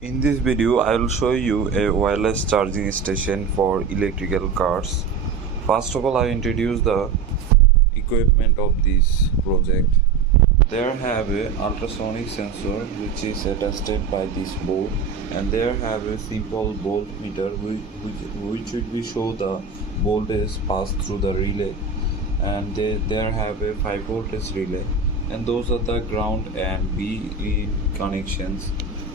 In this video, I will show you a wireless charging station for electrical cars. First of all, I introduce the equipment of this project. There have a ultrasonic sensor which is attached by this board, and there have a simple voltmeter which will be show the voltage pass through the relay, and there have a 5 voltage relay, and those are the ground and B connections.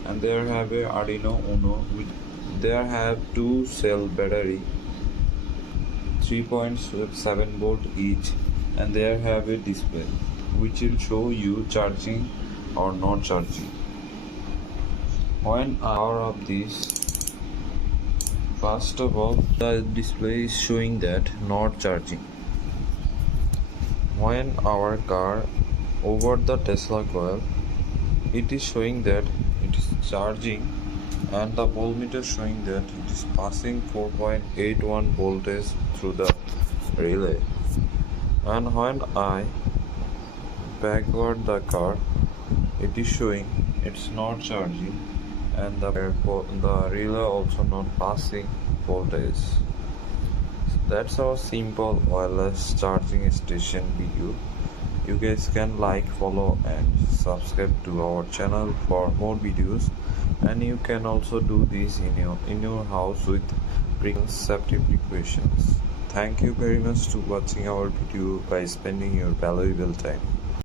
And there have a Arduino Uno with there have two cell battery 3.7 volt each, and there have a display which will show you charging or not charging. When hour of this, first of all the display is showing that not charging. When our car over the Tesla coil, it is showing that it is charging, and the voltmeter showing that it is passing 4.81 voltage through the relay. And when I backward the car, it is showing it's not charging, and the relay also not passing voltage. That's our simple wireless charging station video. You guys can like, follow and subscribe to our channel for more videos, and you can also do this in your house with safety precautions. Thank you very much to watching our video by spending your valuable time.